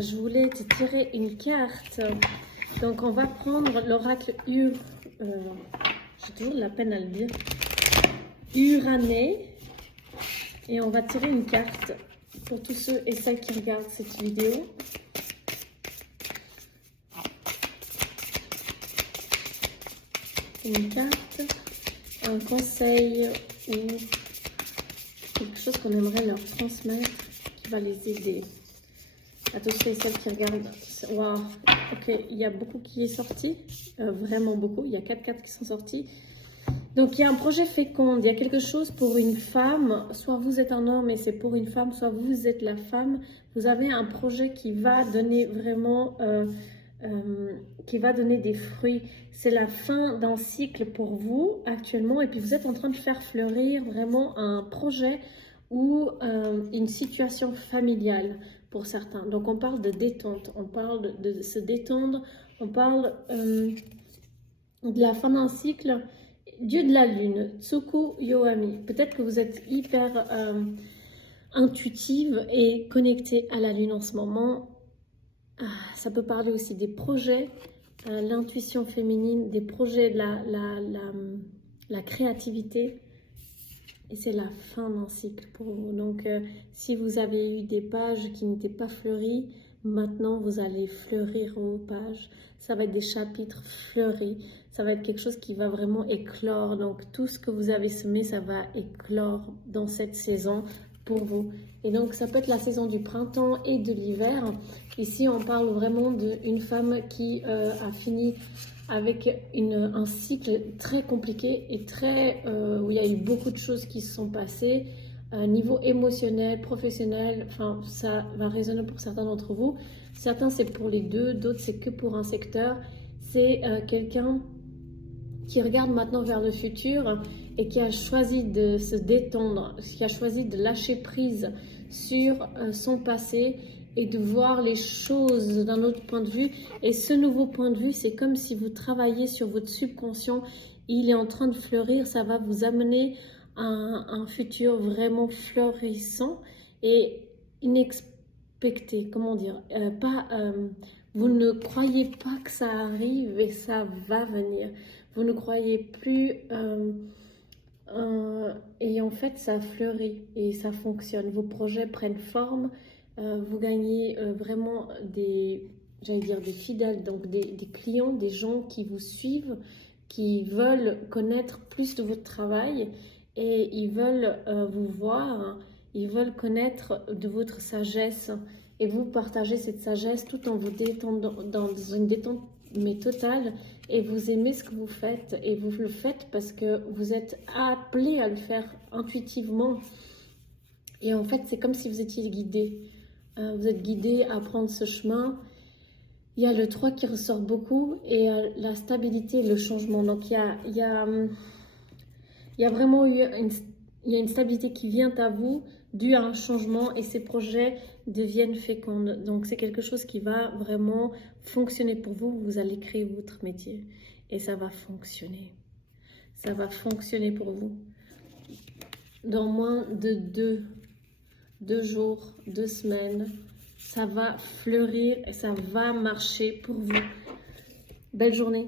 Je voulais te tirer une carte. Donc, on va prendre l'oracle j'ai toujours de la peine à le dire. Uranée. Et on va tirer une carte pour tous ceux et celles qui regardent cette vidéo. Une carte, un conseil ou quelque chose qu'on aimerait leur transmettre qui va les aider. À tous ceux et celles qui regardent. Waouh, ok, il y a beaucoup qui est sorti, vraiment beaucoup. Il y a 4 cartes qui sont sorties. Donc, il y a un projet fécond, il y a quelque chose pour une femme, soit vous êtes un homme et c'est pour une femme, soit vous êtes la femme. Vous avez un projet qui va donner vraiment, qui va donner des fruits. C'est la fin d'un cycle pour vous actuellement et puis vous êtes en train de faire fleurir vraiment un projet ou une situation familiale pour certains. Donc, on parle de détente, on parle de se détendre, on parle de la fin d'un cycle. Dieu de la lune, Tsuku Yoami. Peut-être que vous êtes hyper intuitive et connectée à la lune en ce moment. Ça peut parler aussi des projets, l'intuition féminine, des projets, la créativité. Et c'est la fin d'un cycle pour vous. Donc, si vous avez eu des pages qui n'étaient pas fleuries, maintenant vous allez fleurir vos pages. Ça va être des chapitres fleuris. Ça va être quelque chose qui va vraiment éclore. Donc, tout ce que vous avez semé, ça va éclore dans cette saison pour vous. Et donc, ça peut être la saison du printemps et de l'hiver. Ici, on parle vraiment d'une femme qui a fini avec un cycle très compliqué et où il y a eu beaucoup de choses qui se sont passées. Niveau émotionnel, professionnel, enfin, ça va résonner pour certains d'entre vous. Certains, c'est pour les deux, d'autres, c'est que pour un secteur. C'est quelqu'un qui regarde maintenant vers le futur et qui a choisi de se détendre, qui a choisi de lâcher prise sur son passé et de voir les choses d'un autre point de vue. Et ce nouveau point de vue, c'est comme si vous travaillez sur votre subconscient. Il est en train de fleurir, ça va vous amener à un futur vraiment fleurissant et inexpecté, comment dire, vous ne croyez pas que ça arrive et ça va venir. Vous ne croyez plus et en fait ça fleurit et ça fonctionne. Vos projets prennent forme, vous gagnez vraiment j'allais dire des fidèles, donc des clients, des gens qui vous suivent, qui veulent connaître plus de votre travail et ils veulent vous voir, ils veulent connaître de votre sagesse et vous partagez cette sagesse tout en vous détendant dans une détente mais totale, et vous aimez ce que vous faites et vous le faites parce que vous êtes appelé à le faire intuitivement et en fait c'est comme si vous étiez guidé, vous êtes guidé à prendre ce chemin. Il y a le 3 qui ressort beaucoup et la stabilité et le changement. Donc il y a vraiment eu une stabilité qui vient à vous dû à un changement et ces projets deviennent féconds. Donc c'est quelque chose qui va vraiment fonctionner pour vous. Vous allez créer votre métier et ça va fonctionner. Ça va fonctionner pour vous. Dans moins de 2 jours, 2 semaines, ça va fleurir et ça va marcher pour vous. Belle journée.